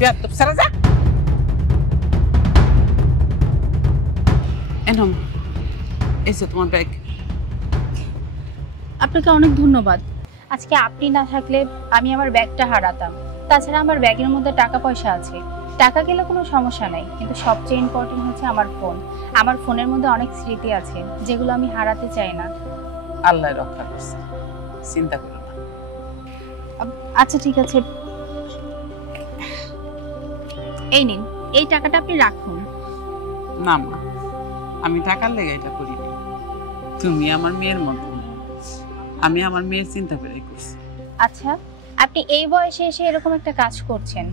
বেয়াদব সারা যা। এনম এসে তোমার ব্যাগ। আপনাকে অনেক ধন্যবাদ। আজকে আপনি না থাকলে আমি আমার ব্যাগটা হারাতাম। তাছাড়া আমার ব্যাগের মধ্যে টাকা পয়সা আছে, টাকা গেলে কোনো সমস্যা নাই, কিন্তু সবচেয়ে ইম্পর্টেন্ট হচ্ছে আমার ফোন। আমার ফোনের মধ্যে অনেক স্মৃতি আছে যেগুলো আমি হারাতে চাই না। আল্লাহ রক্ষা করছে, চিন্তা করো না। আচ্ছা ঠিক আছে, এই নিন, এই টাকাটা আপনি রাখুন। না মা, আমি টাকার লেগে এটা করিনি। তুমি আমার মেয়ের মতো, আমি আমার মেয়ের চিন্তা করেই করছি। আচ্ছা, আপনি এই বয়সে এসে এরকম একটা কাজ করছেন,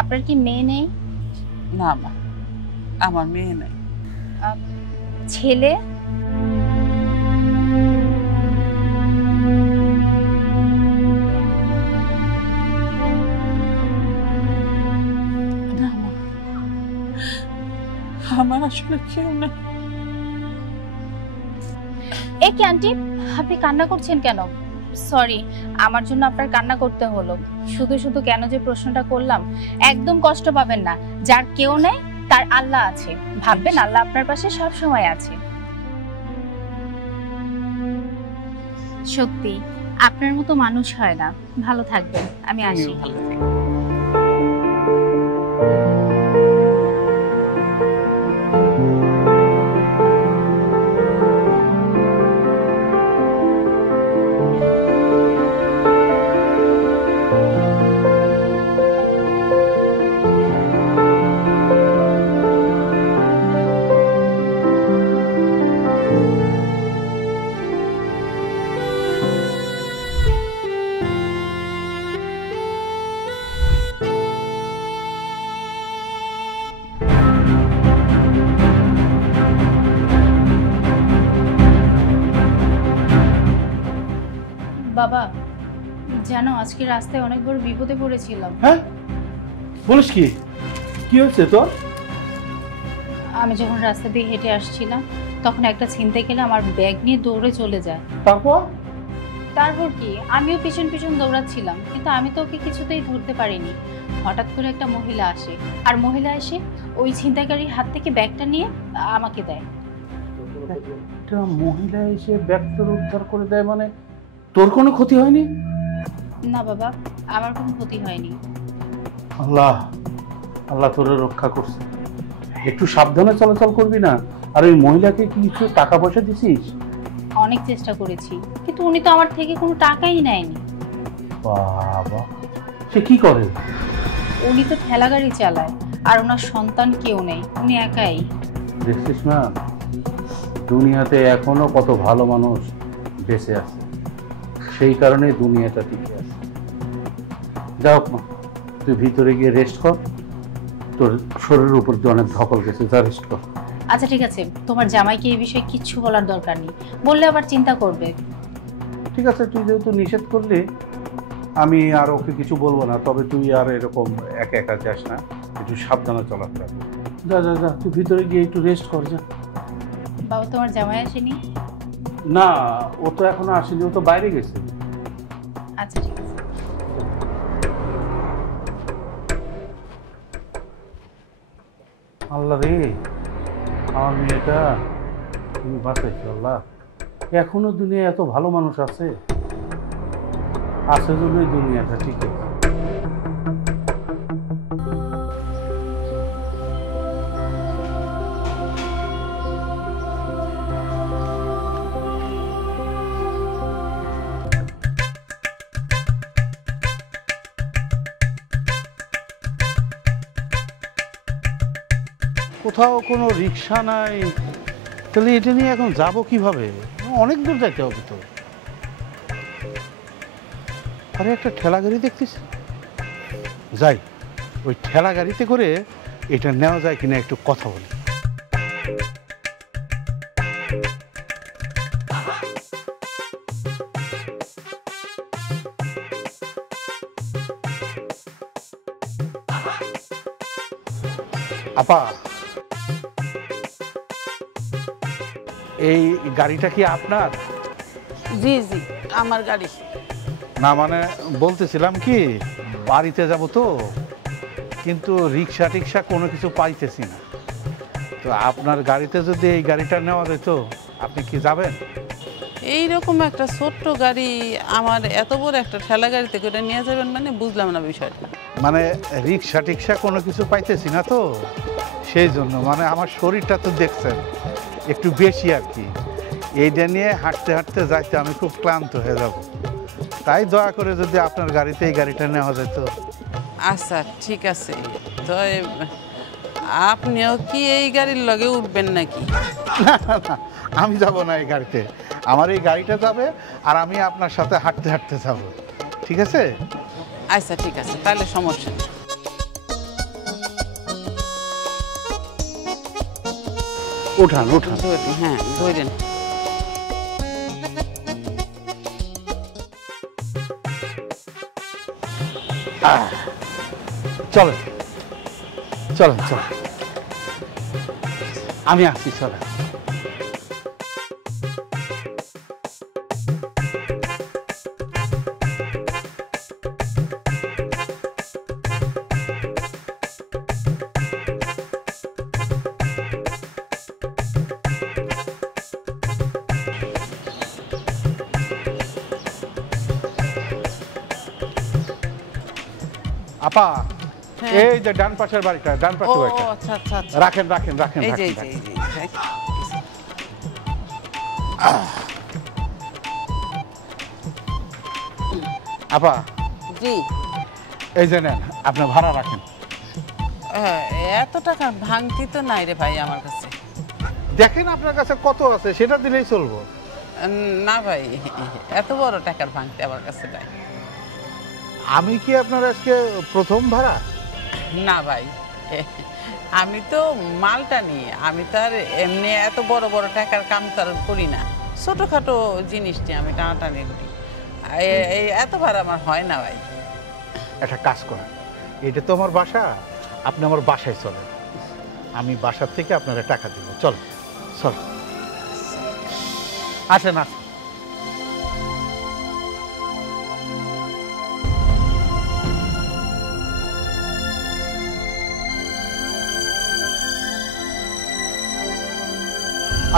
আপনার কি মেয়ে নেই? না মা, আমার মেয়ে নাই। ছেলে? না মা, আমার আসলে কেউ না। এ কি আন্টি, আপনি কান্না করছেন কেন? সরি, আমার জন্য আপনার কান্না করতে হলো। শুধু শুধু কেন যে প্রশ্নটা করলাম। একদম কষ্ট পাবেন না, যার কেউ নেই তার আল্লাহ আছে। ভাববেন আল্লাহ আপনার পাশে সব সময় আছে। সত্যি আপনার মতো মানুষ হয় না। ভালো থাকবেন, আমি আসি। ভালো থাকো। বাবা, জানো আজকে রাস্তায় অনেক বড় বিপদে পড়েছিলাম। হ্যাঁ, বলিস কি? কি হয়েছে তোর? আমি যখন রাস্তা দিয়ে হেঁটে আসছিলাম তখন একটা ছিনতাইকারী আমার ব্যাগ নিয়ে দৌড়ে চলে যায়। তারপর কি, আমিও পিছন পিছন দৌড়াচ্ছিলাম, কিন্তু আমি তো ওকে কিছুতেই ধরতে পারিনি। হঠাৎ করে একটা মহিলা আসে, আর মহিলা এসে ওই ছিনতাইকারীর হাত থেকে ব্যাগটা নিয়ে আমাকে দেয়। একটা মহিলা এসে ব্যাগ তোর উদ্ধার করে দেয় মানে তোর কোনো ক্ষতি হয়নি? না বাবা, আমার কোনো ক্ষতি হয়নি। আল্লাহ, আল্লাহ তোর রক্ষা করছে। একটু সাবধানে চলাচল করবি না? আর ওই মহিলাকে কি কিছু টাকা পয়সা দিছিস? অনেক চেষ্টা করেছি, কিন্তু উনি তো আমার থেকে কোনো টাকাই নেয়নি। বাবা, সে কি করে? উনি তো ঠেলা গাড়ি চালায়, আর ওনার সন্তান কেউ নেই, উনি একাই। দেখছিস না, দুনিয়াতে এখনো কত ভালো মানুষ বেঁচে আছে, সেই কারণে দুনিয়াটা টিকে আছে। যাও মা, তুই ভিতরে গিয়ে রেস্ট কর, তোর শরীরের উপর দিয়ে অনেক ধকল গেছে, যা রেস্ট কর। আচ্ছা ঠিক আছে, তোমার জামাইকে এই বিষয়ে কিচ্ছু বলার দরকার নেই, বললে আবার চিন্তা করবে। ঠিক আছে, তুই যেহেতু নিষেধ করলি আমি আর ওকে কিছু বলবো না, তবে তুই আর এরকম একা একা যাস না, একটু সাবধানে চলাফেরা। যা যা যা, তুই ভিতরে গিয়ে একটু রেস্ট কর যা। বাবা, তোমার জামাই আসেনি? না, ও তো এখনো আসেনি, ও তো বাইরে গেছে। আচ্ছা ঠিক আছে। আল্লাহ রে, আমার মেয়েটা তুমি বাঁচাইছো আল্লাহ। এখনো দুনিয়ায় এত ভালো মানুষ আছে, আছে জন্যই দুনিয়াটা ঠিক আছে। কোথাও কোনো রিক্সা নাই, তাহলে এটা নিয়ে এখন যাবো কিভাবে? অনেক দূর যাইতে হবে তো। আরে একটা ঠেলা গাড়ি দেখতিস, যাই ওই ঠেলা গাড়িতে করে এটা নেওয়া যায় কিনা একটু কথা বলি। আপা, এই গাড়িটা কি আপনার? জি জি, আমার গাড়ি। না মানে বলতেছিলাম কি, বাড়িতে যাব তো, কিন্তু রিক্সা টিক্সা কোনো কিছু পাইতেছি না। তো আপনার গাড়িতে যদি এই গাড়িটা নেওয়া যেত, আপনি কি যাবেন? এইরকম একটা ছোট্ট গাড়ি আমার এত বড় একটা ঠেলা গাড়িতে করে নিয়ে যাবেন মানে বুঝলাম না বিষয়টা। মানে রিক্সা টিক্সা কোনো কিছু পাইতেছি না তো, সেই জন্য। মানে আমার শরীরটা তো দেখছেন একটু বেশি আর কি, এইটা নিয়ে হাঁটতে হাঁটতে যাইতে আমি খুব ক্লান্ত হয়ে যাব। তাই দয়া করে যদি আপনার গাড়িতে এই গাড়িটা নেওয়া যেত। আচ্ছা ঠিক আছে, তো আপনিও কি এই গাড়ির লগে উঠবেন নাকি? আমি যাব না এই গাড়িতে, আমার এই গাড়িটা যাবে আর আমি আপনার সাথে হাঁটতে হাঁটতে যাব, ঠিক আছে? আচ্ছা ঠিক আছে, তাহলে সমস্যা নেই। উঠান উঠান। হ্যাঁ ধরেন। চলেন চলেন চলেন, আমি আসছি, চলেন। আপা, হ্যাঁ। এই যে ডান পাশের বাড়িটা, ডান ও পাশের বাড়িটা আচ্ছা আচ্ছা আচ্ছা, রাখেন রাখেন রাখেন এই যে এই রাখেন, যে রাখেন। এই যে আপা, জি। এই যে নেন, আপনি ভাড়া রাখেন। এত টাকা ভাঙতি তো নাই রে ভাই আমার কাছে। দেখেন আপনার কাছে কত আছে, সেটা দিলেই চলবো। না ভাই, এত বড় টাকার ভাঙতি আমার কাছে নাই। আমি কি আপনার আজকে প্রথম ভাড়া? না ভাই, আমি তো মালটা নিয়ে, আমি তো আর এমনি এত বড় বড় টাকার কাম তো আর করি না, ছোটখাটো জিনিস নিয়ে আমি টানাটানি করি। এই এত ভাড়া আমার হয় না ভাই। একটা কাজ করেন, এটা তো আমার বাসা, আপনি আমার বাসায় চলেন, আমি বাসার থেকে আপনারা টাকা দিব। চল চল, আসেন আসেন।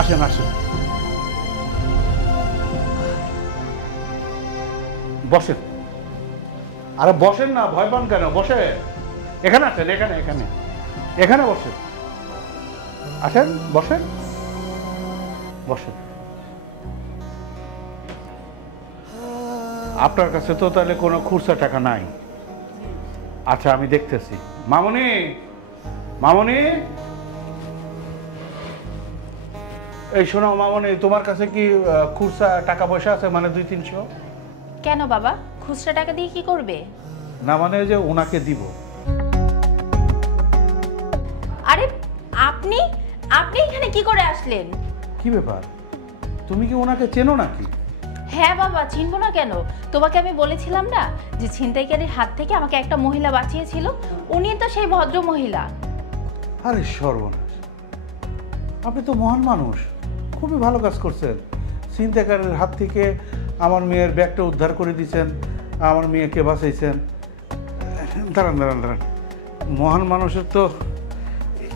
আসেন আসেন, বসেন। আরে বসেন না, ভয় পান কেন? বসে, এখানে আসেন, এখানে এখানে এখানে বসেন, আসেন বসেন বসেন। আপনার কাছে তো তাহলে কোনো খুচরা টাকা নাই? আচ্ছা আমি দেখতেছি। মামনি, মামনি, এই শোনো মামনি, তোমার কাছে কি খুচরা টাকা পয়সা আছে, মানে 200-300? কেন বাবা, খুচরা টাকা দিয়ে কি করবে? না মানে যে ওনাকে দিব। আরে আপনি আপনি এখানে কি করে আসলেন? কি ব্যাপার, তুমি কি ওনাকে চেনো নাকি? হ্যাঁ বাবা, চিনবো না কেন? তোমাকে আমি বলেছিলাম না যে ছিনতাইকারীর হাত থেকে আমাকে একটা মহিলা বাঁচিয়েছিল, উনি তো সেই ভদ্র মহিলা। আরে সর্বনাশ, আপনি তো মহান মানুষ, খুবই ভালো কাজ করছেন। ছিনতাইকারীর হাত থেকে আমার মেয়ের ব্যাগটা উদ্ধার করে দিয়েছেন, আমার মেয়েকে বাঁচাইছেন। দাঁড়ান দাঁড়ান দাঁড়ান, মহান মানুষের তো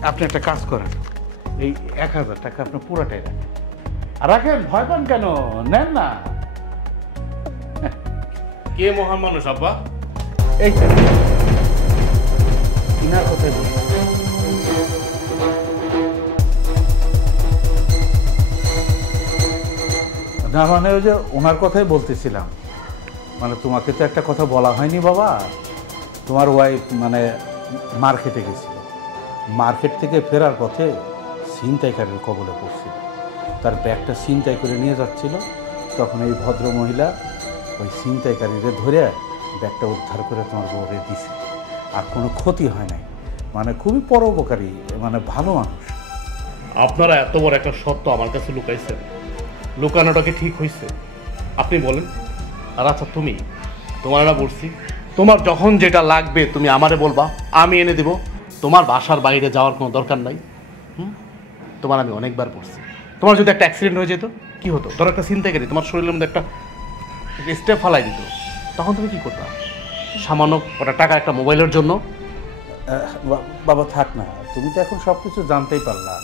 আপনি একটা কাজ করেন, এই 1000 টাকা আপনি পুরাটাই রাখেন। আর রাখেন, ভয় পান কেন, নেন না। কে মহান মানুষ আব্বা? এই তো, ইনার কথাই বলি। না মানে ওই যে ওনার কথাই বলতেছিলাম, মানে তোমাকে তো একটা কথা বলা হয়নি বাবা। তোমার ওয়াইফ মানে মার্কেটে গেছিল, মার্কেট থেকে ফেরার পথে ছিনতাইকারীর কবলে পড়ছিল, তার ব্যাগটা ছিনতাই করে নিয়ে যাচ্ছিল, তখন এই ভদ্র মহিলা ওই ছিনতাইকারীরে ধরে ব্যাগটা উদ্ধার করে তোমার বউরে দিছে, আর কোনো ক্ষতি হয় নাই। মানে খুবই পরোপকারী, মানে ভালো মানুষ। আপনারা এত বড় একটা সত্য আমার কাছে লুকাইছেন, লুকানোটা কি ঠিক হয়েছে? আপনি বলেন। আর আচ্ছা তুমি, তোমার না বলছি তোমার যখন যেটা লাগবে তুমি আমারে বলবা, আমি এনে দেব, তোমার বাসার বাইরে যাওয়ার কোনো দরকার নাই। তোমার আমি অনেকবার বলছি, তোমার যদি একটা অ্যাক্সিডেন্ট হয়ে যেত কি হতো? ধর একটা ছিনতাইকারী তোমার শরীরের মধ্যে একটা স্টেপ ফালাই দিত, তখন তুমি কি করতে? সামান্য ওটা টাকা একটা মোবাইলের জন্য বাবা থাক না, তুমি তো এখন সব কিছু জানতেই পারলা,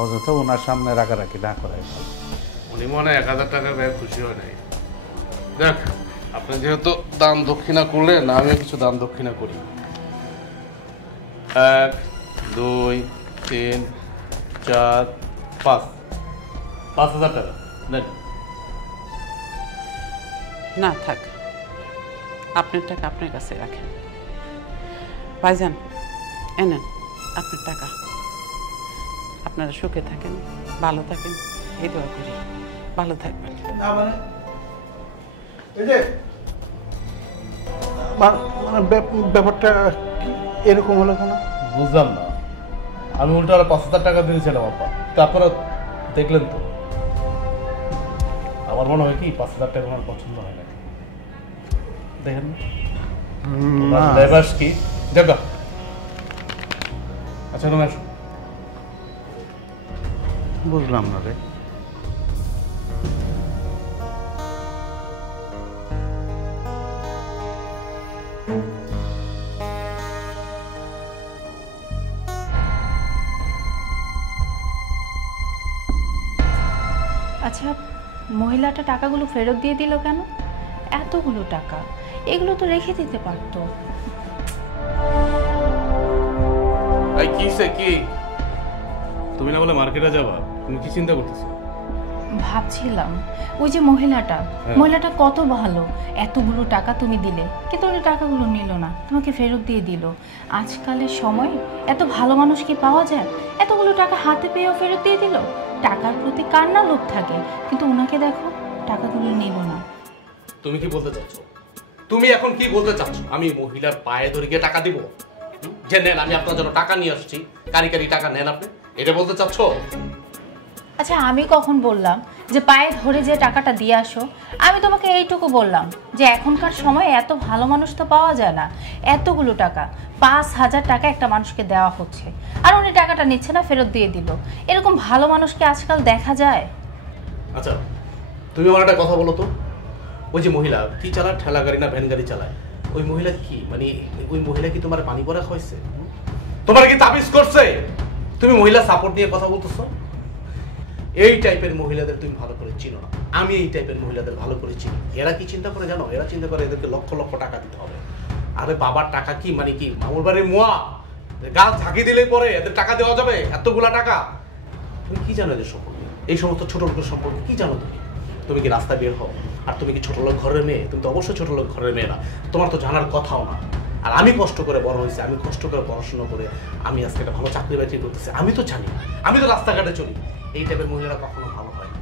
অযথা ওনার সামনে রাগারাগি না করাই ভালো। উনি মনে হয় 1000 টাকা ব্যয় খুশি হয় নাই। দেখ, আপনি যেহেতু দান দক্ষিণা করলেন, আমিও কিছু দান দক্ষিণা করি। 1 2 3 4 5 5000 টাকা নেন। না থাক, আপনার টাকা আপনার কাছে রাখেন। ভাইজান এনেন আপনার টাকা, আপনারা সুখে থাকেন, ভালো থাকেন, এই দোয়া করি। ভালো থাকবেন। এই যে ব্যাপারটা এরকম হলো কেন বুঝলাম না। আমি উল্টো আরো 5000 টাকা দিয়েছিলাম আপা, তারপরে দেখলেন তো। আমার মনে হয় কি 5000 টাকা আমার পছন্দ হয় না। দেখেন না লেবাস কি জায়গা। আচ্ছা তুমি আসো। বুঝলাম না রে। আচ্ছা, মহিলাটা টাকাগুলো ফেরত দিয়ে দিল কেন? এতগুলো টাকা, এগুলো তো রেখে দিতে পারতো। এই কিসে কি? তুমি না বলে মার্কেটে যাবা, তুমি কি চিন্তা করতেছো? ভাবছিলাম ওই যে মহিলাটা কত ভালো, এতগুলো টাকা তুমি দিলে কিন্তু ওই টাকাগুলো নিল না, তোমাকে ফেরত দিয়ে দিল। আজকালের সময় এত ভালো মানুষ কি পাওয়া যায়? এতগুলো টাকা হাতে পেয়েও ফেরত দিয়ে দিল। টাকার প্রতি কার না লোভ থাকে, কিন্তু ওনাকে দেখো টাকাগুলো নিল না। তুমি কি বলতে চাচ্ছ? তুমি এখন কি বলতে চাচ্ছ? আমি মহিলার পায়ে ধরে গিয়ে টাকা দিব? যে নেন, আমি আপনার জন্য টাকা নিয়ে আসছি, কারি কারি টাকা নেন আপনি, এটা বলতে চাচ্ছ? আচ্ছা, আমি কখন বললাম যে পায়ে ধরে যে টাকাটা দিয়ে আসো? আমি তোমাকে এইটুকু বললাম যে এখনকার সময় এত ভালো মানুষ তো পাওয়া যায় না। এতগুলো টাকা, 5000 টাকা একটা মানুষকে দেওয়া হচ্ছে, আর উনি টাকাটা নিচ্ছে না, ফেরত দিয়ে দিল। এরকম ভালো মানুষকে আজকাল দেখা যায়? আচ্ছা, তুমি আমার একটা কথা বলো তো, ওই যে মহিলা কি চালায়, ঠেলা গাড়ি না ভ্যান গাড়ি চালায়, ওই মহিলা কি মানে ওই মহিলা কি তোমার পানি পড়া খাইছে? তোমার কি তাবিজ করছে? তুমি মহিলা সাপোর্ট নিয়ে কথা বলতেছো? এই টাইপের মহিলাদের তুমি ভালো করে চিনো না, আমি এই টাইপের মহিলাদের ভালো করে চিনি। এরা কি চিন্তা করে জানো? এরা চিন্তা করে এদেরকে লক্ষ লক্ষ টাকা দিতে হবে। আরে বাবার টাকা কি মানে কি মামুর বাড়ির মোয়া? গাছ ঝাঁকি দিলেই পরে এদের টাকা দেওয়া যাবে? এতগুলা টাকা তুমি কি জানো এদের সম্পর্কে? এই সমস্ত ছোট লোকের সম্পর্কে কি জানো তুমি? তুমি কি রাস্তায় বের হও আর তুমি কি ছোট লোক ঘরের মেয়ে? তুমি তো অবশ্যই ছোট লোক ঘরের মেয়ে না, তোমার তো জানার কথাও না। আর আমি কষ্ট করে বড় হয়েছি, আমি কষ্ট করে পড়াশোনা করে আমি আজকে একটা ভালো চাকরি বাকরি করতেছি, আমি তো জানি, আমি তো রাস্তাঘাটে চলি। এই টাইপের মহিলারা কখনো ভালো হয় না,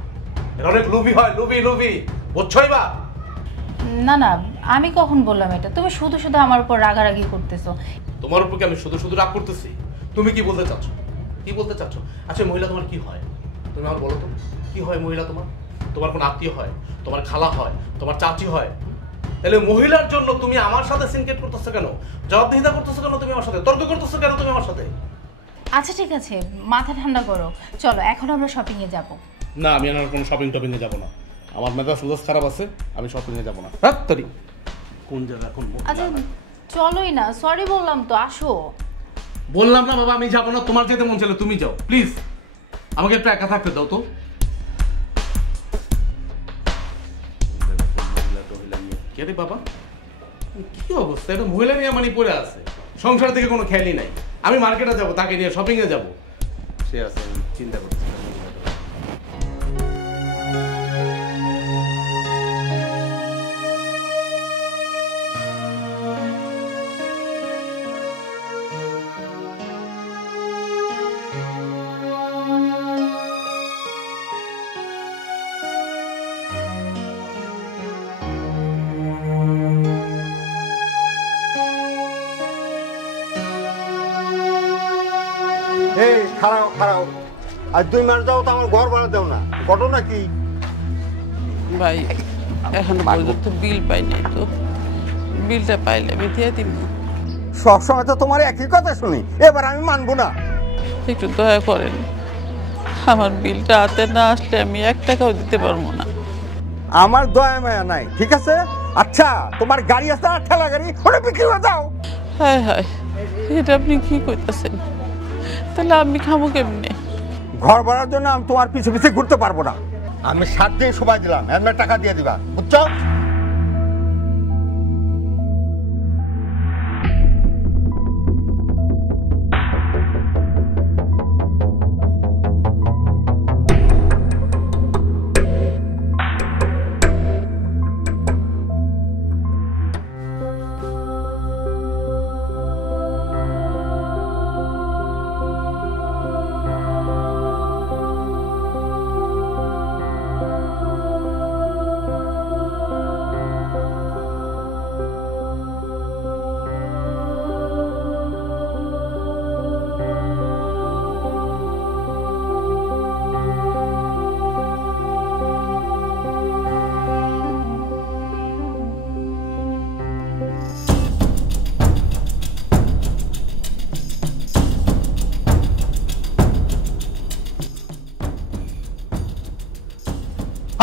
এরা অনেক লোভী হয়, লোভী লোভী, বুঝছই বা? না না, আমি কখন বললাম এটা? তুমি শুধু শুধু আমার উপর রাগারাগি করতেছো। তোমার উপর কি আমি শুধু শুধু রাগ করতেছি? তুমি কি বলতে চাচ্ছ? কি বলতে চাচ্ছ? আচ্ছা, মহিলা তোমার কি হয়? তুমি আমার বলো তো, কি হয় মহিলা তোমার? তোমার কোন আত্মীয় হয়? তোমার খালা হয়? তোমার চাচি হয়? তাহলে মহিলার জন্য তুমি আমার সাথে সিনকেট করতেছো কেন? জবাবদিহিতা করতেছো কেন? তুমি আমার সাথে তর্ক করতেছো কেন? তুমি আমার সাথে? আচ্ছা ঠিক আছে, মাথা ঠান্ডা করো, চলো এখন আমরা শপিং এ যাব। না, আমি আর কোনো শপিং টপিং এ যাব না, আমার মেজাজ খারাপ আছে, আমি শপিং এ যাব না। রাত তরি কোন জায়গা কোন? আচ্ছা চলোই না, সরি বললাম তো, আসো। বললাম না বাবা আমি যাব না, তোমার যেতে মন ছিল তুমি যাও, প্লিজ আমাকে একটু একা থাকতে দাও তো। কে রে বাবা, কি অবস্থা? এটা মহিলা নিয়ে মানে পড়ে আছে, সংসার থেকে কোনো খেয়ালই নাই। আমি মার্কেটে যাব, তাকে নিয়ে শপিং এ যাব, সে আছে চিন্তা করছে। এই খারাপ খারাপ, আর 2 মাস যাও তো আমার ঘর ভাড়া দেও না, ঘটনা কি? ভাই এখনো পর্যন্ত বিল পাই নাই, তো বিলটা পাইলে আমি দিয়ে দিব। সবসময় তো তোমার একই কথা শুনি, এবার আমি মানবো না। একটু দয়া করেন, আমার বিলটা হাতে না আসলে আমি 1 টাকাও দিতে পারবো না। আমার দয়া মায়া নাই, ঠিক আছে? আচ্ছা তোমার গাড়ি আছে না, ঠেলা গাড়ি, ওটা বিক্রি করে দাও। হায় হায়, এটা আপনি কি করতেছেন? তাহলে আমি খাবো কেমনে? ঘর ভাড়ার জন্য আমি তোমার পিছে পিছে ঘুরতে পারবো না। আমি 7 দিন সময় দিলাম, এমনি টাকা দিয়ে দিবা, বুঝছো?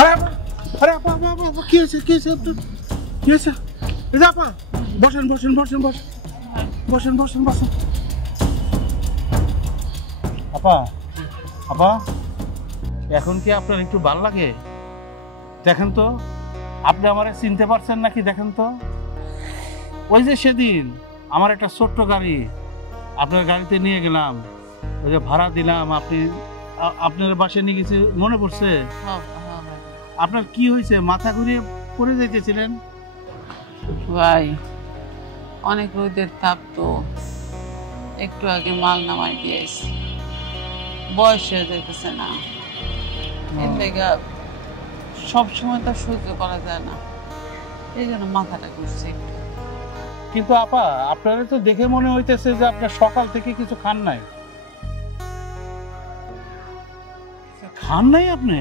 আরে আপা, আরে আপা, আপা, আপা, আপা, কি হয়েছে, কি হয়েছে আপনার? কি হয়েছে? এই যে আপা, বসেন বসেন বসেন বসেন বসেন বসেন বসেন। আপা, আপা, এখন কি আপনার একটু ভাল লাগে? দেখেন তো, আপনি আমারে চিনতে পারছেন নাকি দেখেন তো। ওই যে সেদিন আমার একটা ছোট্ট গাড়ি আপনার গাড়িতে নিয়ে গেলাম, ওই যে ভাড়া দিলাম, আপনার বাসায় নিয়ে গেছি, মনে পড়ছে? আপনার কি হয়েছে? মাথা ঘুরিয়ে পড়ে যাইতেছিলেন? ভাই অনেক রোদের তাপ তো, একটু আগে মাল নামাই দিয়েছি, বয়স হয়ে যেতেছে না, এর লেগা সবসময় তো সহ্য করা যায় না, এই জন্য মাথাটা ঘুরছে। কিন্তু আপা, আপনারা তো দেখে মনে হইতেছে যে আপনার সকাল থেকে কিছু খান নাই। খান নাই আপনি?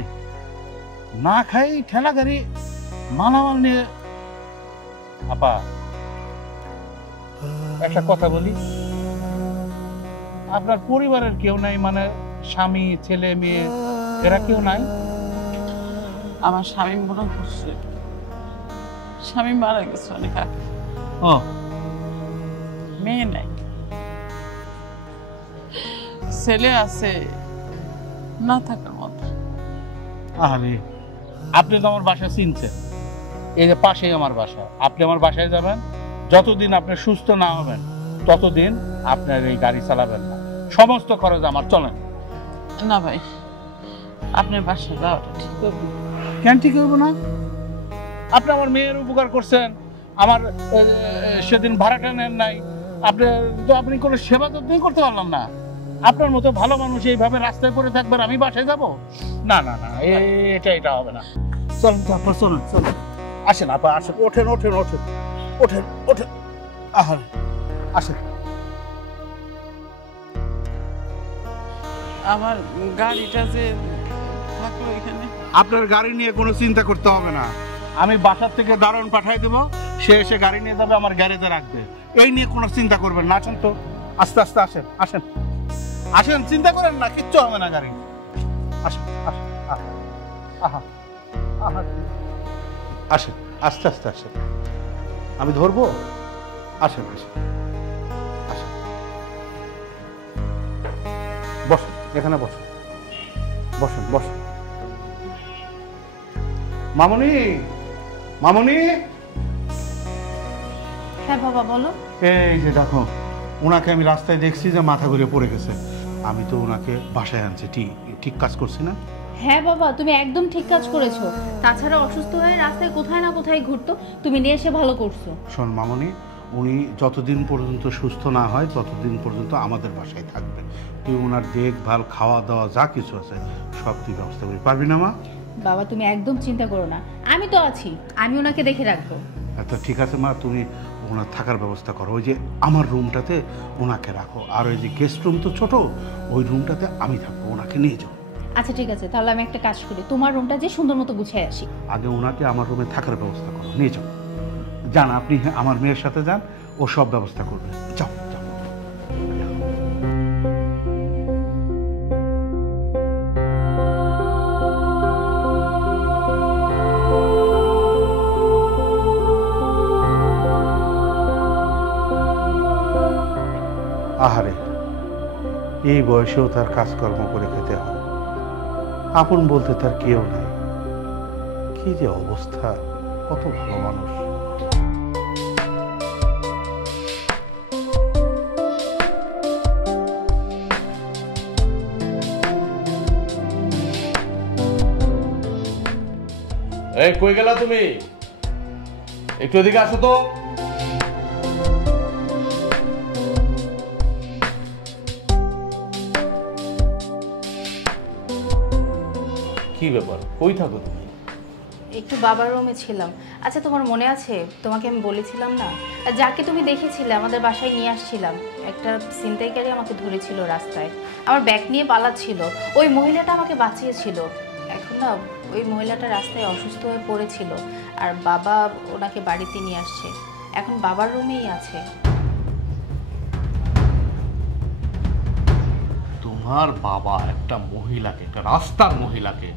না খাই ঠেলা গাড়ি মালামাল নিয়ে। আপা, একটা কথা বলি, আপনার পরিবারের কেউ নাই? মানে স্বামী, ছেলে, মেয়ে, এরা কেউ নাই? আমার স্বামী মনে করছে, স্বামী মারা গেছে অনেক আগে। ও, মেয়ে নাই, ছেলে আছে না থাকার মতো। আরে আপনি তো আমার বাসা চিনছেন, এই যে পাশেই আমার বাসা, আপনি আমার বাসায় যাবেন, যতদিন আপনি সুস্থ না হবেন ততদিন আপনার এই গাড়ি চালাবেন না, সমস্ত খরচ আমার। চলেন। না ভাই, আপনার বাসা যাওয়াটা ঠিক হবে না। কেন ঠিক হইব না? আপনি আমার মেয়ের উপকার করছেন, আমার সেদিন ভাড়াটা নেন নাই, আপনি কোনো সেবা যত্নই করতে পারলাম না। আপনার মতো ভালো মানুষ এইভাবে রাস্তায় পড়ে থাকবেন, আমি বাসায় যাব? না না না, এটা হবে না। চলুন তো আপা, চলুন চলুন, আসেন আপা, আসেন, ওঠেন ওঠেন ওঠেন ওঠেন ওঠেন, আহার আসেন। আমার গাড়িটা যে থাকলো এখানে। আপনার গাড়ি নিয়ে কোনো চিন্তা করতে হবে না, আমি বাসার থেকে দারোয়ান পাঠাই দেবো, সে এসে গাড়ি নিয়ে যাবে, আমার গ্যারেজে রাখবে, এই নিয়ে কোনো চিন্তা করবেন না। আসেন তো, আস্তে আস্তে আসেন, আসেন আসেন, চিন্তা করেন না, কিচ্ছু হবে না গাড়ি। আসেন আসেন, আহা আহা, আসেন, আস্তে আস্তে আসেন, আমি ধরবো। আসেন আসেন আসেন, বসেন, এখানে বসেন, বসেন বসেন। মামুনি, মামুনি। হ্যাঁ বাবা, বলো। এই যে দেখো, ওনাকে আমি রাস্তায় দেখছি যে মাথা ঘুরে পড়ে গেছে, আমি তো ওনাকে বাসায় আনছি। ঠিক কাজ করছি না? হ্যাঁ বাবা, তুমি একদম ঠিক কাজ করেছো। তাছাড়া অসুস্থ হয়ে রাস্তায় কোথায় না কোথায় ঘুরতো, তুমি নিয়ে এসে ভালো করছো। শোন মামনি, উনি যতদিন পর্যন্ত সুস্থ না হয় ততদিন পর্যন্ত আমাদের বাসায় থাকবে। তুই ওনার দেখভাল, খাওয়া দাওয়া যা কিছু আছে সব তুই ব্যবস্থা করবি, পারবি না মা? বাবা তুমি একদম চিন্তা করো না, আমি তো আছি, আমি ওনাকে দেখে রাখবো। আচ্ছা ঠিক আছে মা, তুমি ওনার থাকার ব্যবস্থা করো, ওই যে আমার রুমটাতে ওনাকে রাখো, আর ওই যে গেস্ট রুম তো ছোট, ওই রুমটাতে আমি থাকবো, ওনাকে নিয়ে যাও। আচ্ছা ঠিক আছে, তাহলে আমি একটা কাজ করি, তোমার রুমটা যে সুন্দর মতো গুছিয়ে আসি। আগে ওনাকে আমার রুমে থাকার ব্যবস্থা করো, নিয়ে যাও। যান, আপনি আমার মেয়ের সাথে যান, ও সব ব্যবস্থা করবে। যাও যাও। এই বয়সেও তার কাজকর্ম করে খেতে হয়, আপন বলতে তার কেউ নাই। কি যে অবস্থা, কত ভালো মানুষ। এই কই গেলা তুমি? একটু এদিকে আসো তো। কি ব্যাপার, কই থাকো তুমি? একটু বাবার রুমে ছিলাম। আচ্ছা, তোমার মনে আছে তোমাকে আমি বলেছিলাম না, যাকে তুমি দেখেছিলে আমাদের বাসায় নিয়ে আসছিলাম, একটা ছিনতাইকারী আমাকে ধরেছিল রাস্তায়, আমার ব্যাগ নিয়ে পালাচ্ছিল, ওই মহিলাটা আমাকে বাঁচিয়েছিল। এখন না ওই মহিলাটা রাস্তায় অসুস্থ হয়ে পড়েছিল, আর বাবা ওনাকে বাড়িতে নিয়ে আসছে, এখন বাবার রুমেই আছে। তোমার বাবা একটা মহিলাকে, একটা রাস্তার মহিলাকে,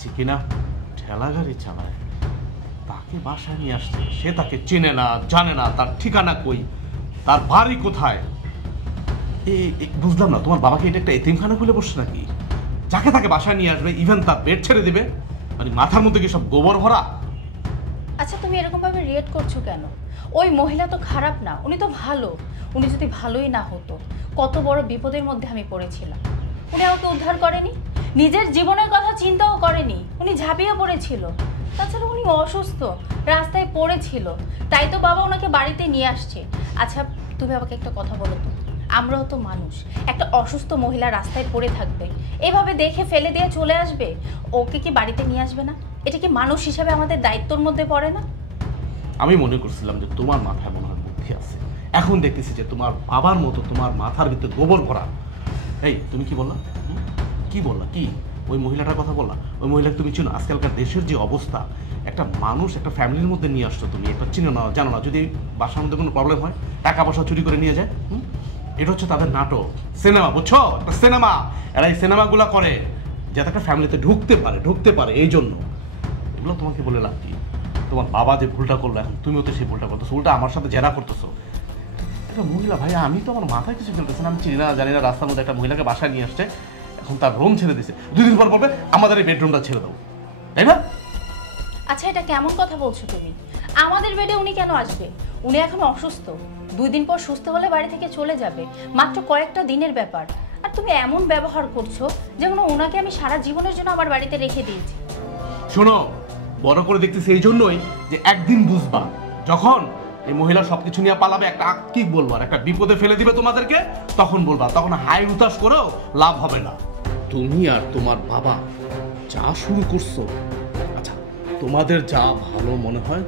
যে কিনা ঠেলা গাড়ি চালায়, তাকে বাসায় নিয়ে আসছে। সে তাকে চেনে না, জানে না, তার ঠিকানা কই, তার বাড়ি কোথায়। বুঝলাম না, তোমার বাবাকে এটা একটা এতিমখানা খুলে বসছে নাকি? যাকে তাকে বাসায় নিয়ে আসবে, ইভেন তার বেড ছেড়ে দিবে, মানে মাথার মধ্যে কি সব গোবর ভরা? আচ্ছা, তুমি এরকম ভাবে রিয়েক্ট করছো কেন? ওই মহিলা তো খারাপ না, উনি তো ভালো। উনি যদি ভালোই না হতো, কত বড় বিপদের মধ্যে আমি পড়েছিলাম, উনি আমাকে উদ্ধার করেনি, নিজের জীবনের কথা চিন্তাও করেনি, উনি ঝাঁপিয়ে পড়েছিল। তাছাড়া উনি অসুস্থ, রাস্তায় পড়েছিল, তাই তো বাবা ওনাকে বাড়িতে নিয়ে আসছে। আচ্ছা, তুমি আমাকে একটা কথা বলো তো, আমরাও তো মানুষ, একটা অসুস্থ মহিলা রাস্তায় পড়ে থাকবে, এভাবে দেখে ফেলে দিয়ে চলে আসবে, ওকে কি বাড়িতে নিয়ে আসবে না? এটা কি মানুষ হিসাবে আমাদের দায়িত্বর মধ্যে পড়ে না? আমি মনে করছিলাম যে তোমার মাথায় মনে হয় বুদ্ধি আছে, এখন দেখতেছি যে তোমার বাবার মতো তোমার মাথার ভিতরে গোবর ভরা। এই তুমি কি বললা? কি বললা? কি ওই মহিলাটার কথা বললা? ওই মহিলাকে তুমি চিনো? আজকালকার দেশের যে অবস্থা, একটা মানুষ একটা ফ্যামিলির মধ্যে নিয়ে আসছো তুমি, একটা চিনো না, জানো না, যদি বাসার মধ্যে কোনো প্রবলেম হয়, টাকা পয়সা চুরি করে নিয়ে যায়। এটা হচ্ছে তাদের নাটক, সিনেমা, বুঝছো? একটা সিনেমা। এরা এই সিনেমাগুলো করে যাতে একটা ফ্যামিলিতে ঢুকতে পারে এই জন্য। এগুলো তোমাকে বলে লাভ কি? তোমার বাবা যে ভুলটা করলো, এখন তুমিও তো সেই ভুলটা করতেছো, উল্টা আমার সাথে জেরা করতেছো। একটা মহিলা, ভাই আমি তো আমার মাথায় কিছু ফেলতেছি না, আমি চিনি না জানি না, রাস্তার মধ্যে একটা মহিলাকে বাসায় নিয়ে আসছে, এখন তার রুম ছেড়ে দিছে, 2 দিন পর বলবে আমাদের এই বেডরুমটা ছেড়ে দাও, তাই না? আচ্ছা, এটা কেমন কথা বলছো তুমি? আমাদের বেডে উনি কেন আসবে? উনি এখন অসুস্থ, 2 দিন পর সুস্থ হলে বাড়ি থেকে চলে যাবে, মাত্র কয়েকটা দিনের ব্যাপার। আর তুমি এমন ব্যবহার করছো যেমন ওনাকে আমি সারা জীবনের জন্য আমার বাড়িতে রেখে দিয়েছি। শোনো, বড় করে দেখতেছি এই জন্যই যে একদিন বুঝবা, যখন এই মহিলা সবকিছু নিয়ে পালাবে, একটা কি বলবো, আর একটা বিপদে ফেলে দিবে তোমাদেরকে, তখন বলবা, তখন হাই হুতাশ করেও লাভ হবে না। তুমি আর তোমার বাবা যা শুরু করছো, আচ্ছা তোমাদের যা ভালো মনে হয়।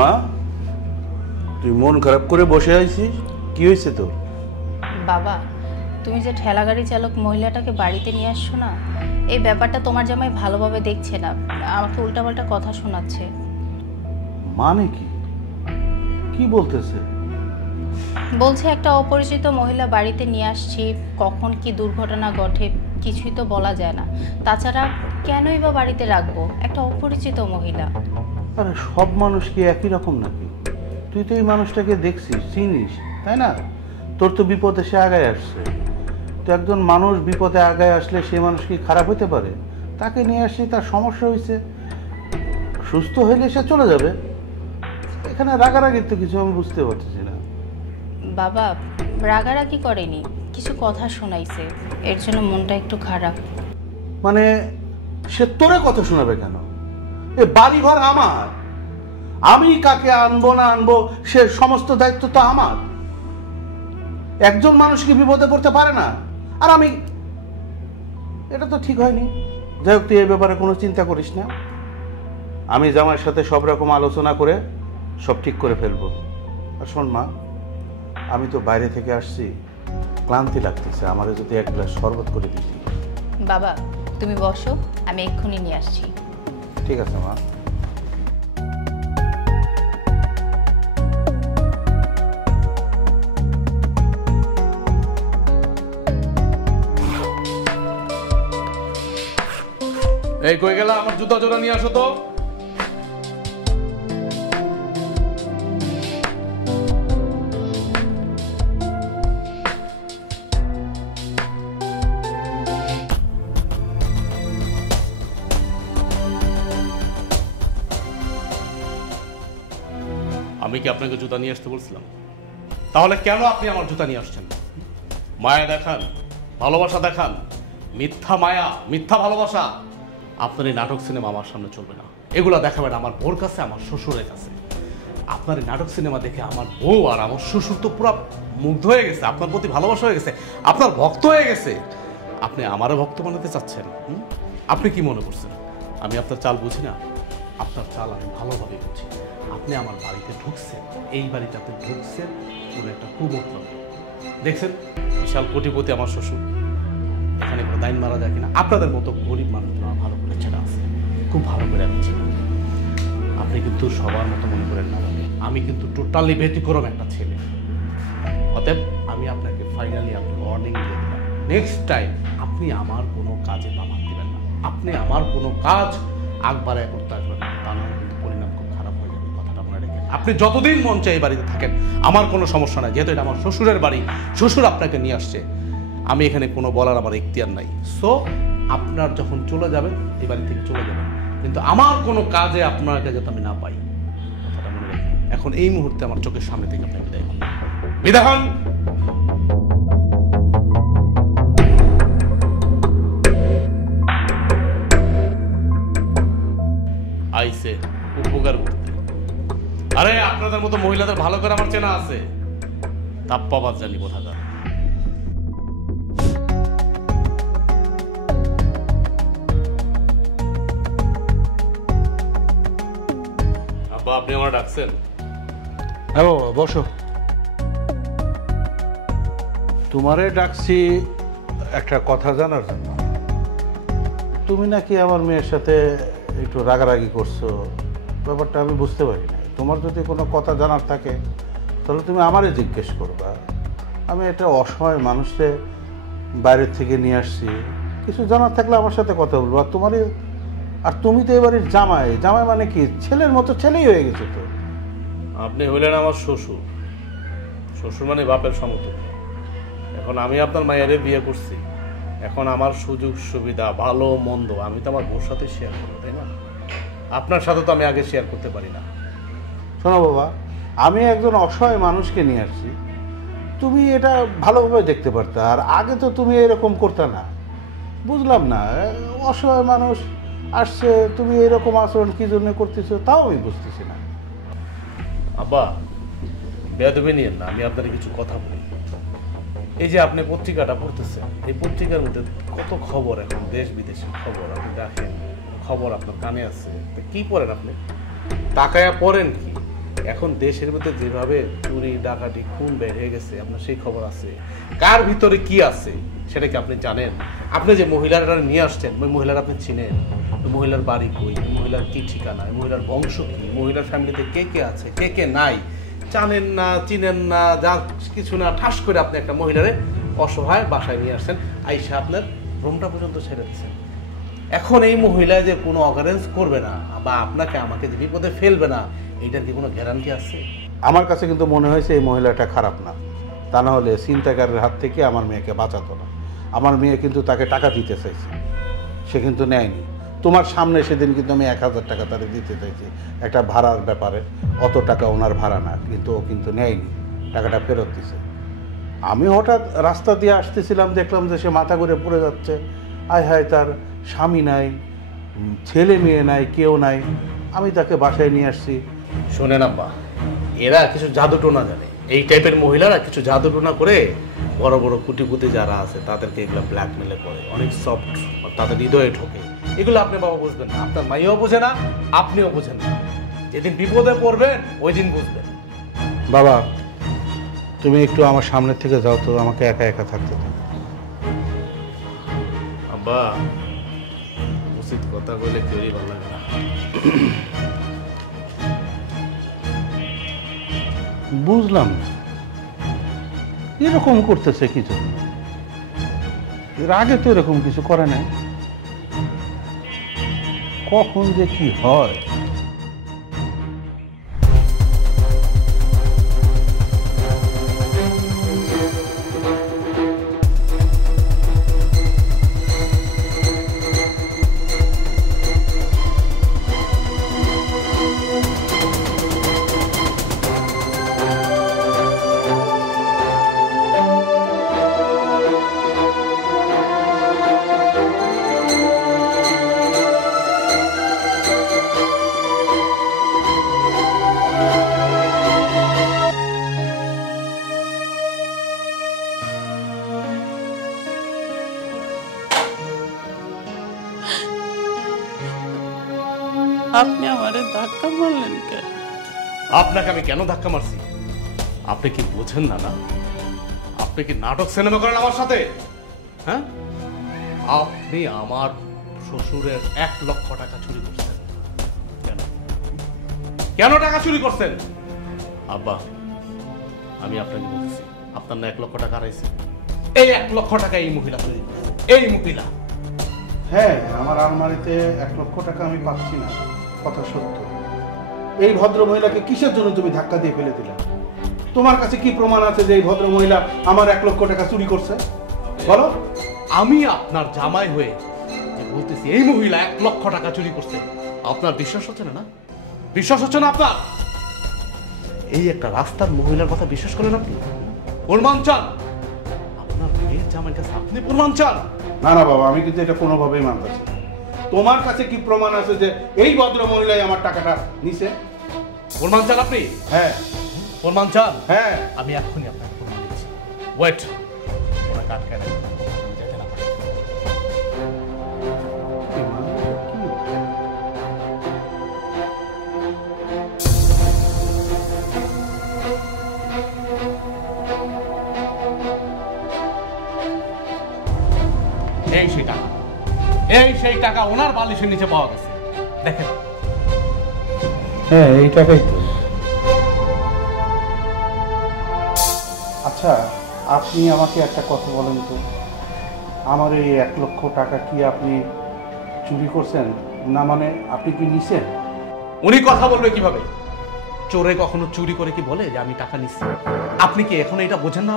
মা, তুই মন খারাপ করে বসে আছিস, কি হয়েছে তোর? বাবা, তুমি যে ঠেলা গাড়ি চালক মহিলাটাকে বাড়িতে নিয়ে আসছো না, এই ব্যাপারটা তোমার জামাই ভালোভাবে দেখছে না, আমাকে উল্টাপাল্টা কথা শোনাচ্ছে। মানে কি? কি বলতেছে? বলছে একটা অপরিচিত মহিলা বাড়িতে নিয়ে আসছি, কখন কি দুর্ঘটনা ঘটে কিছুই তো বলা যায় না। তাছাড়া কেনই বা বাড়িতে রাখবো একটা অপরিচিত মহিলা? আরে সব মানুষ কি একই রকম নাকি? তুই তো এই মানুষটাকে দেখছিস, চিনিস, তাই না? তোর তো বিপদে সে আগায় আসছে। তো একজন মানুষ বিপদে আগায় আসলে সে মানুষ কি খারাপ হতে পারে? তাকে নিয়ে আসছি, তার সমস্যা হয়েছে, সুস্থ হইলে সে চলে যাবে। এখানে রাগারাগির তো কিছু আমি বুঝতে পারতেছি না। বাবা, রাগারাগি করেনি, কিছু কথা শোনাইছে, এর জন্য মনটা একটু খারাপ। মানে সে তোরে কথা শোনাবে কেন? এ বাড়িঘর আমার, আমি কাকে আনবো না আনবো সে সমস্ত দায়িত্ব তো আমার। একজন মানুষ কি বিপদে পড়তে পারে না? আর আমি, এটা তো ঠিক হয়নি। যাই হোক, তুই এই ব্যাপারে কোনো চিন্তা করিস না, আমি জামাইয়ের সাথে সব রকম আলোচনা করে সব ঠিক করে ফেলবো। আর শোন মা, আমি তো বাইরে থেকে আসছি, ক্লান্তি লাগতেছে, আমারে যদি এক গ্লাস শরবত করে দিতি। বাবা তুমি বসো, আমি এক্ষুনি নিয়ে আসছি। ঠিক আছে মা। এই কই গেলা? আমার জুতা জোড়া নিয়ে আসো তো। আমি কি আপনাকে জুতা নিয়ে আসতে বলছিলাম? তাহলে কেন আপনি আমার জুতা নিয়ে আসছেন? মায়া দেখান, ভালোবাসা দেখান, মিথ্যা মায়া, মিথ্যা ভালোবাসা। আপনার এই নাটক সিনেমা আমার সামনে চলবে না। এগুলা দেখাবেন আমার বউর কাছে, আমার শ্বশুরের কাছে। আপনার এই নাটক সিনেমা দেখে আমার বউ আর আমার শ্বশুর তো পুরো মুগ্ধ হয়ে গেছে, আপনার প্রতি ভালোবাসা হয়ে গেছে, আপনার ভক্ত হয়ে গেছে। আপনি আমারও ভক্ত বানাতে চাচ্ছেন? আপনি কি মনে করছেন আমি আপনার চাল বুঝি না? আপনার চাল আমি ভালোভাবে বুঝি। আপনি আমার বাড়িতে ঢুকছেন, এই বাড়িতে আপনি ঢুকছেন কোনো একটা কুমতলব দেখছেন। বিশাল কোটিপতি আমার শ্বশুর, এখানে কোনো দাইন মারা যায় কিনা? আপনাদের মতো গরিব মানুষ ভালো করে ছেড়ে আছে, খুব ভালো করে আমি চিনি। আপনি কিন্তু সবার মতো মনে করেন না, আমি কিন্তু টোটালি ব্যতিক্রম একটা ছেলে। অতএব আমি আপনাকে ফাইনালি আপনি ওয়ার্নিং দিয়ে দিলাম, নেক্সট টাইম আপনি আমার কোনো কাজে বাধা দিবেন না। আপনি আমার কোনো কাজ আগবাড়ায় করতে আসবেন না, তা নয় কিন্তু পরিণাম খুব খারাপ হয়ে যাবে, কথাটা মনে রেখে। আপনি যতদিন মন চাই এই বাড়িতে থাকেন, আমার কোনো সমস্যা নাই, যেহেতু এটা আমার শ্বশুরের বাড়ি, শ্বশুর আপনাকে নিয়ে আসছে, আমি এখানে কোনো বলার আমার এখতিয়ার নাই। সো আপনার যখন চলে যাবেন এই বাড়ি থেকে চলে যাবেন, কিন্তু আমার কোনো কাজে আপনাকে যাতে আমি না পাই, কথাটা মনে রাখেন। এখন এই মুহূর্তে আমার চোখের সামনে থেকে আপনি বিদায় হন, বিদায় হন। আইসে উপকার করতে। আরে আপনাদের মতো মহিলাদের ভালো করে আমার চেনা আছে, তাপ্পাবাদ জানি কোথাকার। আব্বা আপনি আমার ডাকছেন? হ্যাঁ বাবা বসো। তোমারে ডাকছি একটা কথা জানার জন্য। তুমি নাকি আমার মেয়ের সাথে একটু রাগারাগি করছো, ব্যাপারটা আমি বুঝতে পারি না। তোমার যদি কোনো কথা জানার থাকে তাহলে তুমি আমারে জিজ্ঞেস করবা। আমি একটা অসহায় মানুষকে বাইরের থেকে নিয়ে আসছি, কিছু জানার থাকলে আমার সাথে কথা বলবো। আর তোমারই, আর তুমি তো এবারের জামাই, জামাই মানে কি ছেলের মতো ছেলেই হয়ে গেছে তো। আপনি হইলেন আমার শ্বশুর, শ্বশুর মানে বাপের সমতুল্য। এখন আমি আপনার মায়েরে বিয়ে করছি, এখন আমার সুযোগ সুবিধা ভালো মন্দ আমি তো আমার বউর সাথে শেয়ার করবো, তাই না? আপনার সাথে তো আমি আগে শেয়ার করতে পারি না। শোনো বাবা, আমি একজন অসহায় মানুষকে নিয়ে আসছি, তুমি এটা ভালোভাবে দেখতে পারতে। আর আগে তো তুমি এরকম করতে না। বুঝলাম না, অসহায় মানুষ আসছে, তুমি এরকম আচরণ কি জন্য করতেছো তাও আমি বুঝতেছি না। আব্বা বেয়াদবি নিয়েন না, আমি আপনার কিছু কথা বলি। এই যে আপনি পত্রিকাটা পড়তেছেন, এই পত্রিকার মধ্যে কত খবর, এখন দেশ বিদেশের খবর আপনি দেখেন, খবর আপনার কানে আছে, কি পড়েন আপনি? তাকায়া পড়েন কি? এখন দেশের মধ্যে যেভাবে চুরি ডাকাতি খুন বের হয়ে গেছে, আপনার সেই খবর আছে? কার ভিতরে কি আছে সেটা কি আপনি জানেন? আপনি যে মহিলারা নিয়ে আসছেন, ওই মহিলারা আপনি চিনেন? ওই মহিলার বাড়ি কই, মহিলার কি ঠিকানা, মহিলার বংশ কি, মহিলার ফ্যামিলিতে কে কে আছে কে কে নাই জানেন না, চিনেন না, যা কিছু না, ঠাস করে আপনি একটা মহিলারে অসহায় বাসায় নিয়ে আসছেন, আইসা আপনার রুমটা পর্যন্ত ছেড়ে দিচ্ছেন। এখন এই মহিলা যে কোনো অকারেন্স করবে না বা আপনাকে আমাকে যে বিপদে ফেলবে না, এইটার কি কোনো গ্যারান্টি আছে? আমার কাছে কিন্তু মনে হয়েছে এই মহিলাটা খারাপ না, তা না হলে ছিনতাইকারের হাত থেকে আমার মেয়েকে বাঁচাতো না। আমার মেয়ে কিন্তু তাকে টাকা দিতে চাইছে, সে কিন্তু নেয়নি। তোমার সামনে সেদিন কিন্তু আমি 1000 টাকা তাকে দিতে চাইছি একটা ভাড়ার ব্যাপারে, অত টাকা ওনার ভাড়া না, কিন্তু ও কিন্তু নেয়নি, টাকাটা ফেরত দিছে। আমি হঠাৎ রাস্তা দিয়ে আসতেছিলাম, দেখলাম যে সে মাথা ঘুরে পড়ে যাচ্ছে। আয় হায়, তার স্বামী নাই, ছেলে মেয়ে নাই, কেউ নাই। আমি তাকে বাসায় নিয়ে আসছি। শোনেন আব্বা, এরা কিছু জাদুটোনা জানে, এই টাইপের মহিলারা কিছু জাদুটোনা করে বড় বড় কুটিপুতি যারা আছে তাদেরকে এগুলো ব্ল্যাকমেলে করে, অনেক সফট তাদের হৃদয়ে ঢোকে। এগুলো আপনি বাবা বুঝবেন না, আপনার মাইও বোঝে না, আপনিও বোঝেন না। যেদিন বিপদে পড়বেন ওই দিন বুঝবেন। বাবা, তুমি একটু আমার সামনের থেকে যাও তো, আমাকে একা একা থাকতে দাও। আব্বা উচিত কথা কইলে কেউই ভালো লাগে না। বুঝলাম না এরকম করতেছে কি জন্য? এর আগে তো এরকম কিছু করে নাই। কখন যে কি হয়। আপনি আমারে ধাক্কা মারলেন কেন? আপনাকে আমি কেন ধাক্কা মারছি আপনি কি বোঝেন না? না আপনি কি নাটক সিনেমা করেন আমার সাথে? হ্যাঁ, আপনি আমার শ্বশুরের 1 লক্ষ টাকা চুরি করছেন। কেন কেন টাকা চুরি করছেন? আব্বা আমি আপনাকে বলছি, আপনার না 1 লক্ষ টাকা হারাইছে। এই 1 লক্ষ টাকা এই মহিলা চুরি করছে। এই মহিলা। হ্যাঁ, আমার আলমারিতে 1 লক্ষ টাকা আমি পাচ্ছি না, কথা সত্য। এই ভদ্র মহিলাকে কিসের জন্য তুমি ধাক্কা দিয়ে ফেলে দিলে? তোমার কাছে কি প্রমাণ আছে যে এই ভদ্র মহিলা আমার 1 লক্ষ টাকা চুরি করছে? বলো। আমি আপনার জামাই হয়ে যে বলতেছি এই মহিলা 1 লক্ষ টাকা চুরি করছে, আপনার বিশ্বাস হচ্ছে না? না বিশ্বাস হচ্ছে না আপনার? এই একটা রাস্তার মহিলার কথা বিশ্বাস করেন আপনি? প্রমাণ চান? আপনার মেয়ের জামাইয়ের কাছে আপনি প্রমাণ চান? না না বাবা, আমি কিন্তু এটা কোনোভাবেই মানতেছি না। তোমার কাছে কি প্রমাণ আছে যে এই ভদ্র মহিলাই আমার টাকাটা নিছে? প্রমাণ চান আপনি? হ্যাঁ। প্রমাণ চান? হ্যাঁ। আমি এক্ষুনি আপনাকে প্রমাণ দিচ্ছি। ওয়েট, ওনাকে আটকায় রাখবেন, যেতে না পারে। এই সেই টাকা, এই সেই টাকা ওনার বালিশের নিচে পাওয়া গেছে, দেখেন। হ্যাঁ, এই টাকাই তো। আচ্ছা, আপনি আমাকে একটা কথা বলেন তো, আমার এই 1 লক্ষ টাকা কি আপনি চুরি করছেন? না মানে আপনি কি নিছেন? উনি কথা বলবে কিভাবে? চোরে কখনো চুরি করে কি বলে যে আমি টাকা নিচ্ছি? আপনি কি এখন এটা বোঝেন না?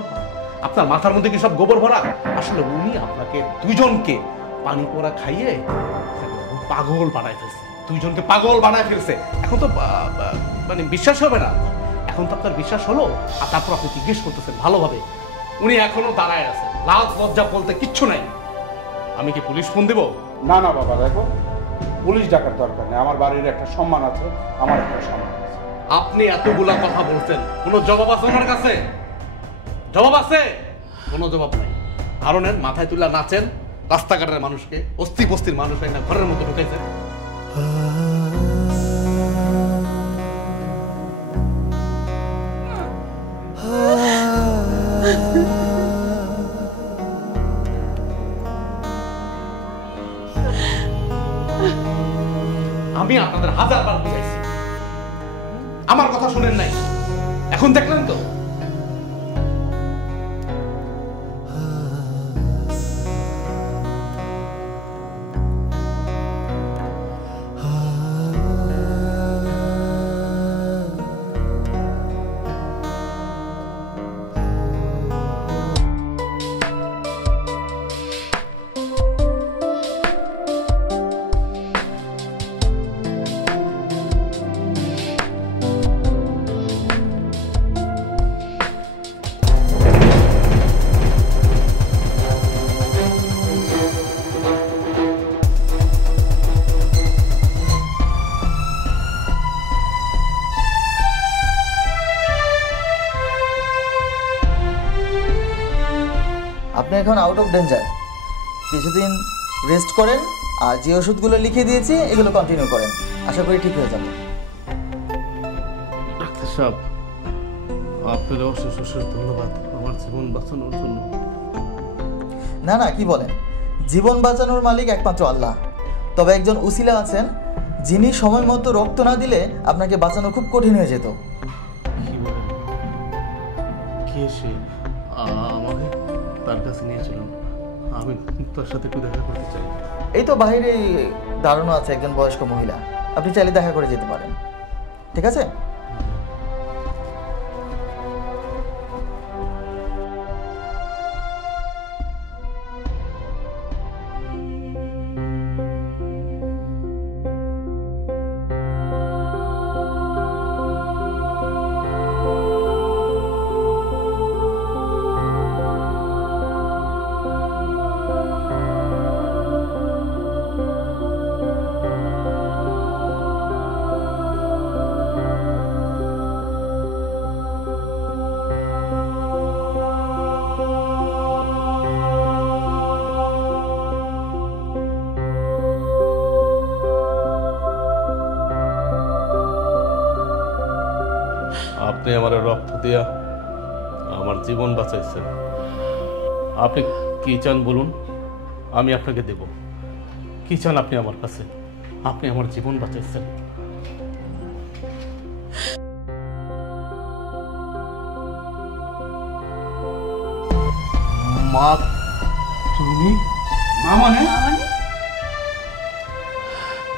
আপনার মাথার মধ্যে কি সব গোবর ভরা? আসলে উনি আপনাকে দুইজনকে পানি পোড়া খাইয়ে পাগল বানায় ফেলছে। দুইজনকে পাগল বানায় ফেলছে। এখন তো মানে বিশ্বাস হবে না। এখন তো আপনার বিশ্বাস হলো, আর তারপর আপনি জিজ্ঞেস করতেছেন ভালোভাবে। উনি এখনো দাঁড়ায় আছে, লাজ লজ্জা বলতে কিচ্ছু নাই। আমি কি পুলিশ ফোন দেব? না না বাবা, দেখো, পুলিশ ডাকার দরকার নেই। আমার বাড়ির একটা সম্মান আছে, আমার একটা সম্মান আছে। আপনি এতগুলা কথা বলছেন, কোনো জবাব আছে আমার কাছে? জবাব আছে? কোনো জবাব নাই। আরো নেন, মাথায় তুলে নাচেন, রাস্তাঘাটের মানুষকে, অস্থি বস্তির মানুষ না ঘরের মধ্যে ঢুকাইছেন। আমি আপনাদের 1000 বার বুঝাইছি, আমার কথা শুনেন নাই। এখন দেখলেন তো? আপনি এখন আউট অফ ডেঞ্জার। কিছুদিন রেস্ট করেন, আর যে ওষুধগুলো লিখে দিয়েছি এগুলো কন্টিনিউ করেন, আশা করি ঠিক হয়ে যাবে। ডাক্তার সাহেব, আপনার অশেষ অশেষ ধন্যবাদ আমার জীবন বাঁচানোর জন্য। না না, কি বলেন, জীবন বাঁচানোর মালিক একমাত্র আল্লাহ। তবে একজন উসিলা আছেন যিনি সময় মতো রক্ত না দিলে আপনাকে বাঁচানো খুব কঠিন হয়ে যেত। কি বলেন? কে সে? আমাকে তার কাছে নিয়ে চলুন, আমি তার সাথে একটু দেখা করতে চাই। এই তো বাইরে দাঁড়ানো আছে একজন বয়স্ক মহিলা, আপনি চাইলে দেখা করে যেতে পারেন। ঠিক আছে? আপনি আমার রক্ত দিয়া আমার জীবন বাঁচাইছেন। আপনি কি চান বলুন, আমি আপনাকে দেব। কি চান আপনি আমার কাছে? আপনি আমার জীবন বাঁচাইছেন। মা, তুমি? মা মানে?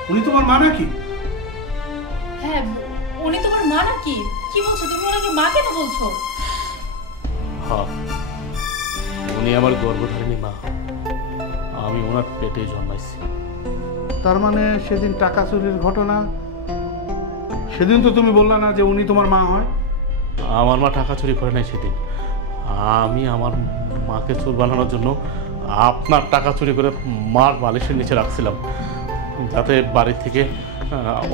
উনি তোমার মা নাকি? হ্যাঁ, উনি তোমার মা নাকি? কি বলছো তুমি? ওনাকে মা কেন বলছো? হ্যাঁ, উনি আমার গর্ভধারিণী মা। আমি ওনার পেটে জন্মাইছি। তার মানে সেদিন টাকা চুরির ঘটনা, সেদিন তো তুমি বললা না যে উনি তোমার মা হয়? আমার মা টাকা চুরি করে নাই সেদিন। আমি আমার মাকে চোর বানানোর জন্য আপনার টাকা চুরি করে মার বালিশের নিচে রাখছিলাম, যাতে বাড়ি থেকে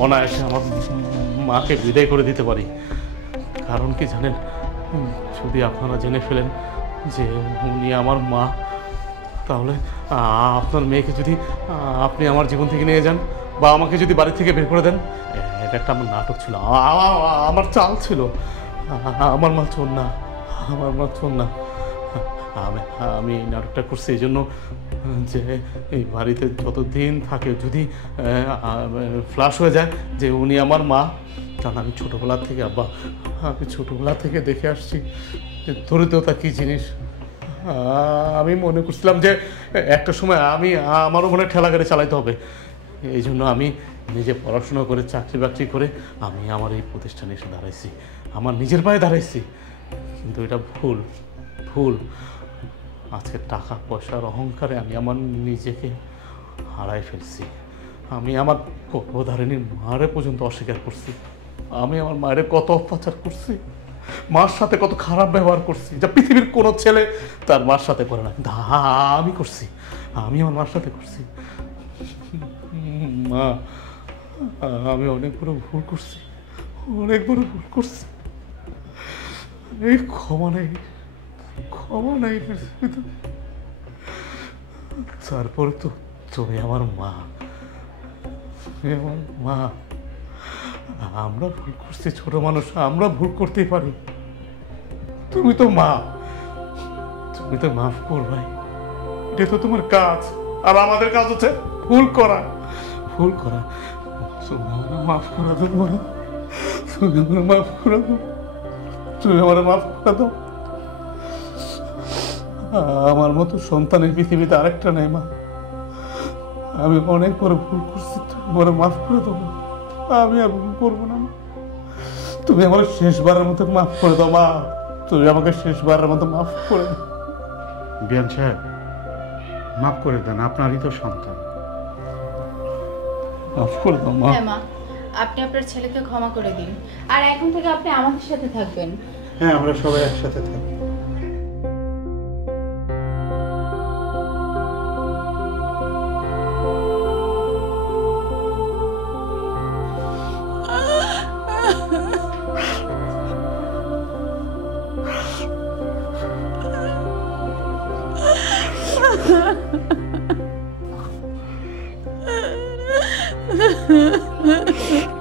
অনায়াসে আমার মাকে বিদায় করে দিতে পারি। কারণ কি জানেন, যদি আপনারা জেনে ফেলেন যে উনি আমার মা, তাহলে আপনার মেয়েকে যদি আপনি আমার জীবন থেকে নিয়ে যান বা আমাকে যদি বাড়ি থেকে বের করে দেন, এটা একটা আমার নাটক ছিল, আমার চাল ছিল। আমার মা চোর না, আমার মা চোর না। আমি এই নাটকটা করছি এই জন্য যে এই বাড়িতে যতদিন থাকে যদি ফ্লাশ হয়ে যায় যে উনি আমার মা। কারণ আমি ছোটোবেলা থেকে আমি ছোটোবেলা থেকে দেখে আসছি যে দরিদ্রতা কী জিনিস। আমি মনে করছিলাম যে একটা সময় আমারও মনে ঠেলা গাড়ি চালাইতে হবে। এই জন্য আমি নিজে পড়াশোনা করে চাকরি বাকরি করে আমি আমার এই প্রতিষ্ঠানে এসে দাঁড়াইছি, আমার নিজের পায়ে দাঁড়াইছি। কিন্তু এটা ভুল। আজকে টাকা পয়সার অহংকারে আমি আমার নিজেকে হারাই ফেলছি। আমি আমার গর্ভধারিণীর মারে পর্যন্ত অস্বীকার করছি। আমি আমার মায়ের কত অত্যাচার করছি, মার সাথে কত খারাপ ব্যবহার করছি, যা পৃথিবীর কোনো ছেলে তার মার সাথে করে না। আমি করছি, আমি আমার মার সাথে করছি। মা, আমি অনেক বড় ভুল করছি, অনেক বড় ভুল করছি। এই ক্ষমা নাই তারপর তো তুমি আমার মা, আমরা ভুল করছি। ছোট মানুষ, আমরা ভুল করতেই পারি। তুমি তো মা, তুমি তো মাফ করবাই। এটা তো তোমার কাজ, আর আমাদের কাজ হচ্ছে ভুল করা। তুমি আমার মাফ করে দেবো, তুমি আমার মাফ করে দাও, তুমি আমার মাফ করে দাও। আমার মতো সন্তানের পৃথিবীতে আরেকটা নাই মা। আমি অনেক বড় ভুল করছি, তুমি আমার মাফ করে দেবো। আমি আর ভুল করবো না। তুমি আমার শেষবারের মতো মাফ করে দাও মা, তুমি আমাকে শেষবারের মতো মাফ করে দাও। বিয়ান সাহেব, মাফ করে দেন, আপনারই তো সন্তান। মাফ করে দাও মা। হ্যাঁ মা, আপনি আপনার ছেলেকে ক্ষমা করে দিন, আর এখন থেকে আপনি আমাদের সাথে থাকবেন। হ্যাঁ, আমরা সবাই একসাথে থাকি। Ha ha ha.